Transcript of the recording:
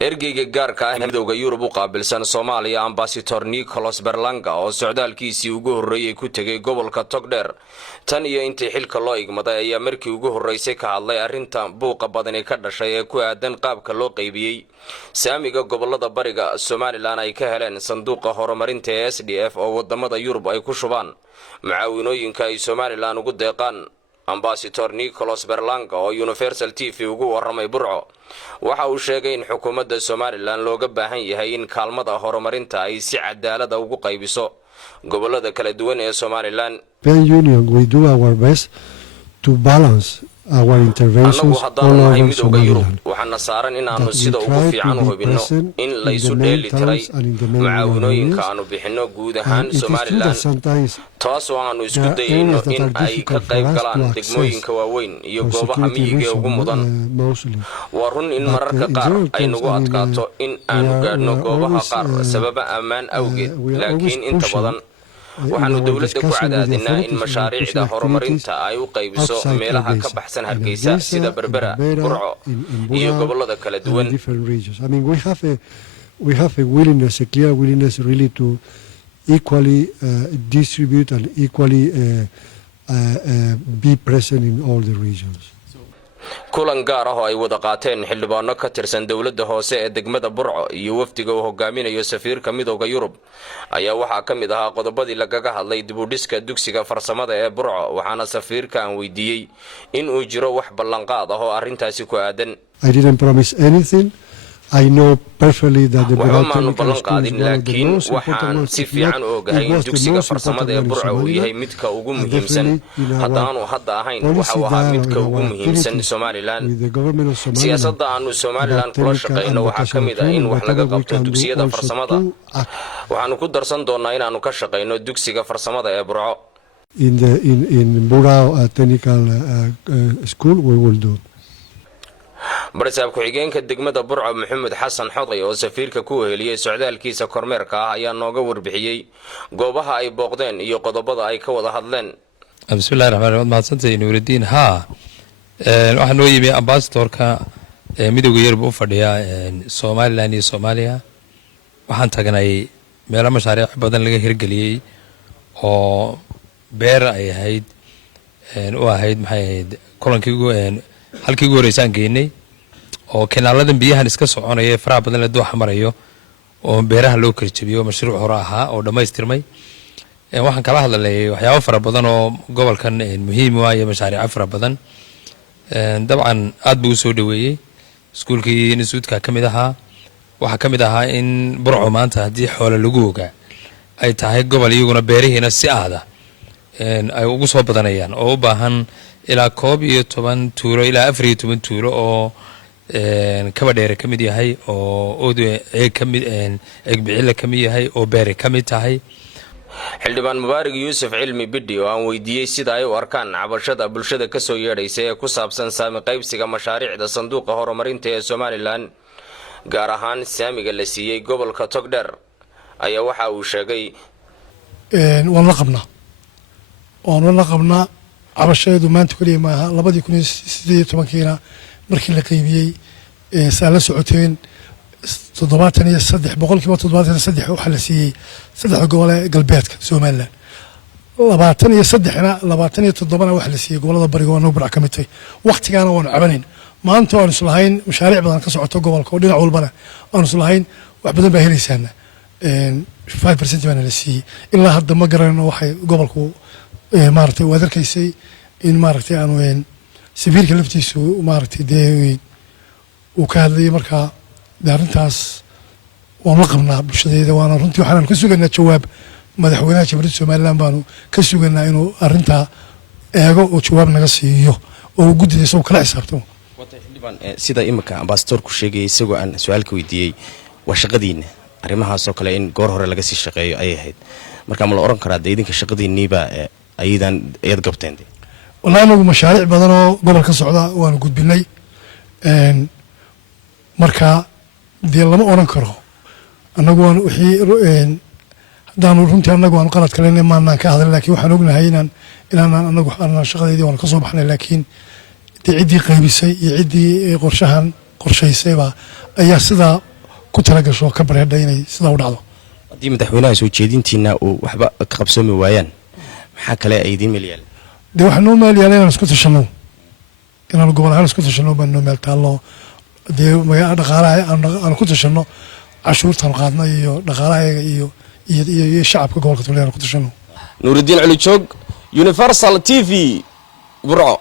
ergeyga gaarka ah midowga Yurub u qaabilsan Soomaaliya Ambassador Nicholas Berlanga oo socdaalkiisii ugu horeeyay ku tagay gobolka Togdheer tan iyo intii xilka loo igmaday ayaa markii ugu horeysay ka hadlay arrinta buuqa badan ee ka dhashay ee ku aadan qaabka loo qaybiyay saamiga gobolada bariga Somaliland ay ka heleen sanduuqa horumarinta ee SDF oo wadamada Yurub ay ku shubaan macaawinooyinka ay Somaliland ugu deeqaan. Ambassador Nicholas Berlanga oo Universal TV ugu waramay Burco waxa uu sheegay in xukuumadda Somaliland looga baahan yahay in kaalmada horumarinta ay si cadaalad ah ugu qaybiso gobolada kala duwan ee Somaliland. Union we do our best to balance our interventions all over Somaliland. waxaana saaran in aanu sida ugu fiican u hubino in la isu dheeli tiray macaawinooyinka aanu bixino guud ahaan Somaliland taas oo aanu isku dayayno in ay ka qayb galaan degmooyinka waaweyn iyo goobaha miyiga ugu mudan. waa run in mararka qaar ay nagu adkaato in aanu gaadhno goobaha qaar sababa ammaan awgeed, laakiin inta badan waxaanu dawladda ku cadaadinaa in mashaariicda horumarinta ay u qaybiso meelaha ka baxsan Hargeysa sida Berbera, Burco iyo gobolada kala duwan. We have a willingness, a clear willingness really to equally distribute and equally be present in all the regions. kulan gaar ah oo ay wada qaateen xildhibaano ka tirsan dawladda hoose ee degmada Burco iyo wafdiga uu hogaaminayo safiirka midowga Yurub ayaa waxa ka mid ahaa qodobadii lagaga hadlay dib u dhiska dugsiga farsamada ee Burco, waxaana safiirka aan weydiiyay in uu jiro wax ballanqaad ah oo arintaasi ku aadan. I didn't promise anything. I know perfectly that the laakiin waxaan si fiican u ogahay in dugsiga farsamada ee Burco uu yahay midka ugu muhiimsan haddaanu hadda ahayn waxa uu ahaa midka ugu muhiimsan Somaliland. siyaasadda aanu Somaliland kula shaqeyno waxaa ka mid ah in wax laga qabto dugsiyada farsamada. waxaanu ku darsan doonaa inaanu ka shaqeyno dugsiga farsamada ee Burco. In Burco Technical School we will do. barsaab ku-xigeenka degmada Burco Maxamed Xasan Xoday oo safiirka ku weheliyay socdaalkiisa kormeerka ah ayaa nooga warbixiyay goobaha ay booqdeen iyo qodobada ay ka wada hadleen. bismillaahir rahmaanir rahiim. mahadsantahay Nuuridiin. waxaa noo yimi ambassadorka midowga Yurub u fadhiya Somaliland iyo Soomaaliya. waxaan tagnay meelo mashaariic badan laga hirgeliyay oo beer ay ahayd maxay ahayd kulankii halkii ugu horeysaan geynay oo kanaaladan biyahan iska soconaya faraha badan la dooxa marayo oo beeraha loo karjabiyo mashruuc hore ahaa oo dhamaystirmay. waxaan kala hadalnay waxyaabo fara badan oo gobolkan muhiim u ah iyo mashaariic fara badan. dabcan aad buu soo dhaweeyay iskuulkii instituutka kamid ahaa. waxa kamid ahaa in Burco maanta hadii xoolo lagu ogaa ay tahay gobol iyaguna beerihiina si aada ay ugu soo badanayaan oo u baahan ilaa 11 tuulo ilaa 14 tuulo oo kaba dheer kamid yahay oo ood kamid egbicil kamid yahay oo beer kamid tahay. xildhibaan Mubaarak Yuusuf Cilmi Bidhi oo aan weydiiyay sida ay u arkaan cabashada bulshada ka soo yeedhaysay ee ku saabsan saami qaybsiga mashaariicda sanduuqa horumarinta ee Somaliland gaar ahaan saamiga la siiyay gobolka Togdheer ayaa waxa uu sheegay waan la qabnaa cabasheedu maanta kaliya maaha 2018 markii la qaybiyay saala socoteen 73 boqolkiiba 73 waxa la siiyay saddex gobol ee galbeedka Somaliland 23 waxa la siiyay gobolada bariga oo Burco ka mid tahay. waqtigaana waan cabanayn maanta waan islahayn mashaariic badan ka socoto gobolka oo dhinac walbana waan islahayn wax badan baa helaysaan 5% bana la siiyay ilaa hadda ma garanayno waxay gobolku maartay wadarkaysay in maartay aanu safiirka laftiisu maartay uu ka hadlayay marka arrintaas waan la qabnaa bulshadeeda waana runtii waxaan ka sugaynaa jawaab madaxweynaha Jamhuuriyadda Somaliland baanu ka sugaynaa inuu arrinta eego oo jawaab naga siiyo oo guddiga soo kala xisaabtamo. sida imika ambassadorku sheegay isagoo aan su'aalka weydiiyay waa shaqadiina arrimahaas oo kale in goor hore laga sii shaqeeyo ay ahayd marka ma la oran karaa idinka shaqadiiniiba ayad qabteen. والله أنا مشاريع بدنا قبل كسعودة وأنا قد بني مركا دي الله ما أورنكره أنا قوان وحي دانو رنتي أنا قوان قلت كلامي ما أنا كهذا لكن وحنوقنا هينا إن أنا قوان شغلي دي وأنا كصوب حنا لكن تعدي قيبسي يعدي قرشهن قرشي سيبا ayaa sidaa ku talagasho ka bareedha inay sidaa u dhacdo. haddii madaxweynaha soo jeedintiina uu waxba ka qabsoomi waayaan maxaa kale ay idiin meel yaal dee waxaa noo meel yaala inaan isku tashanno inaan gobol ahaan isku tashanno baa noo meel taallo dee dhaqaalaha aan ku tashanno cashuurtaan qaadna iyo dhaqaalahayaga iyo shacabka gobolka Togdheer aan ku tashanno. Nuuridiin Cali Joog, Universal TV, Burco.